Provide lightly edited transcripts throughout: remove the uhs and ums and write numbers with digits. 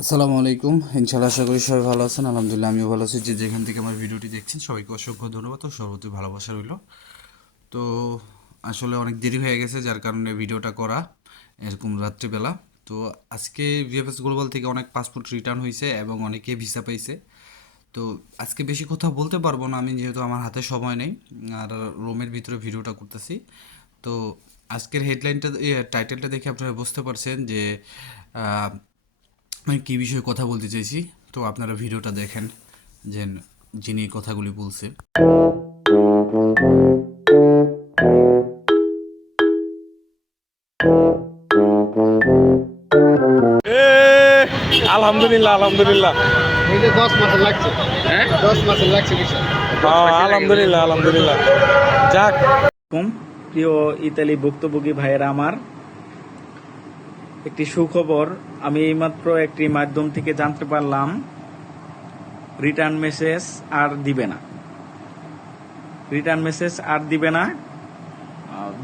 আসসালামু আলাইকুম। ইনশাআল্লাহ আশা করি সবাই ভালো আছেন। আলহামদুলিল্লাহ আমিও ভালো আছি। যে যেখান থেকে আমার ভিডিওটি দেখছেন সবাইকে অসংখ্য ধন্যবাদ ও সর্বতি ভালোবাসা রইল। তো আসলে অনেক দেরি হয়ে গেছে যার কারণে ভিডিওটা করা এরকম রাত্রিবেলা। তো আজকে ভিএফএস গ্লোবাল থেকে অনেক পাসপোর্ট রিটার্ন হয়েছে এবং অনেকে ভিসা পাইছে। তো আজকে বেশি কথা বলতে পারবো না আমি, যেহেতু আমার হাতে সময় নেই আর রুমের ভিতরে ভিডিওটা করতেছি। তো আজকের হেডলাইনটা টাইটেলটা দেখে আপনারা বুঝতে পারছেন যে আমি কী বিষয়ে কথা বলতে চাইছি। তো আপনারা ভিডিওটা দেখেন যে যিনি এই কথাগুলি বলছে। এ আলহামদুলিল্লাহ আলহামদুলিল্লাহ এই যে 10 মাসের লাগছে, হ্যাঁ 10 মাসের লাগছে বিষয়। আলহামদুলিল্লাহ আলহামদুলিল্লাহ যাক। প্রিয় ইতালি ভুক্তভোগী ভাইয়েরা আমার, একটি সুখবর। আমি এইমাত্র একটি মাধ্যম থেকে জানতে পারলাম রিটার্ন মেসেজ আর দিবে না। রিটার্ন মেসেজ আর দিবে না।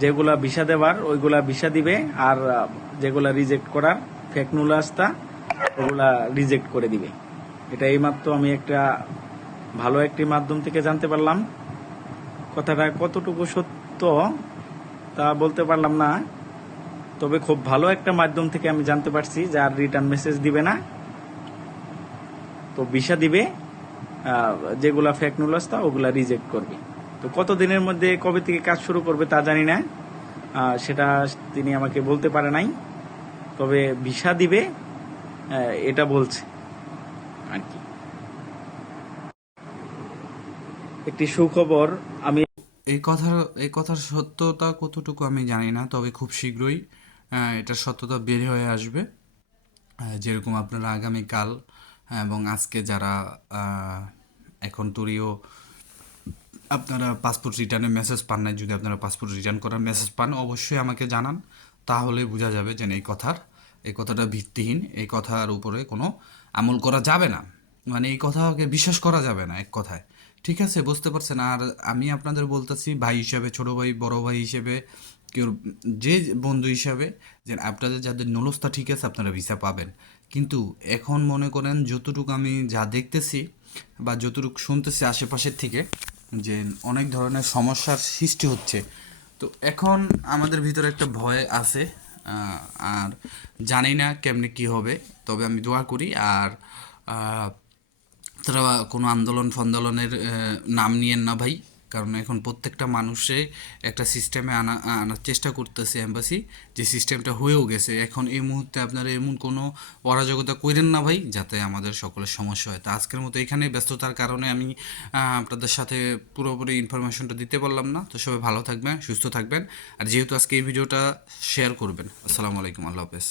যেগুলা ভিসা দেওয়ার ওইগুলা ভিসা দিবে, আর যেগুলা রিজেক্ট করার ফেক নুলাস্তা ওগুলা রিজেক্ট করে দিবে। এটা এইমাত্র আমি একটা ভালো একটি মাধ্যম থেকে জানতে পারলাম। কথাটা কতটুকু সত্য তা বলতে পারলাম না, তবে খুব ভালো একটা মাধ্যম থেকে আমি জানতে পারছি যে আর রিটার্ন মেসেজ দিবে না, তো ভিসা দিবে। যেগুলা ফেক নুলাস্তা ওগুলা রিজেক্ট করবে। তো কতদিনের মধ্যে কবে থেকে কাজ শুরু করবে তা জানি না, সেটা তিনি আমাকে বলতে পারে নাই, তবে ভিসা দিবে এটা বলছে আর কি। একটি সুখবর। আমি এই কথার সত্যতা কতটুকু আমি জানি না, তবে খুব শীঘ্রই এটার সত্যতা বের হয়ে আসবে। যেরকম আপনারা আগামীকাল এবং আজকে যারা এখন তুরিও আপনারা পাসপোর্ট রিটার্নের মেসেজ পান নাই, যদি আপনারা পাসপোর্ট রিটার্ন করার মেসেজ পান অবশ্যই আমাকে জানান, তাহলে বোঝা যাবে যে এই কথাটা ভিত্তিহীন, এই কথার উপরে কোনো আমল করা যাবে না, মানে এই কথাকে বিশ্বাস করা যাবে না এক কথায়। ঠিক আছে, বুঝতে পারছেন? আর আমি আপনাদের বলতেছি ভাই হিসাবে, ছোট ভাই, বড় ভাই হিসেবে, কেউ যে বন্ধু হিসাবে, যে আপনাদের যাদের নুলস্থা ঠিক আছে আপনারা ভিসা পাবেন। কিন্তু এখন মনে করেন যতটুকু আমি যা দেখতেছি বা যতটুকু শুনতেছি আশেপাশের থেকে, যে অনেক ধরনের সমস্যার সৃষ্টি হচ্ছে। তো এখন আমাদের ভিতরে একটা ভয় আছে, আর জানি না কেমনে কি হবে, তবে আমি দোয়া করি। আর তারা কোনো আন্দোলন ফন্দোলনের নাম নিয়েন না ভাই, কারণ এখন প্রত্যেকটা মানুষে একটা সিস্টেমে আনার চেষ্টা করতেছে এম্বাসি, যে সিস্টেমটা হয়েও গেছে। এখন এই মুহূর্তে আপনারা এমন কোনো অরাজকতা করেন না ভাই, যাতে আমাদের সকলের সমস্যা হয়। তো আজকের মতো এখানে ব্যস্ততার কারণে আমি আপনাদের সাথে পুরোপুরি ইনফরমেশনটা দিতে পারলাম না। তো সবাই ভালো থাকবেন, সুস্থ থাকবেন, আর যেহেতু আজকে এই ভিডিওটা শেয়ার করবেন। আসসালামু আলাইকুম, আল্লাহ হাফেজ।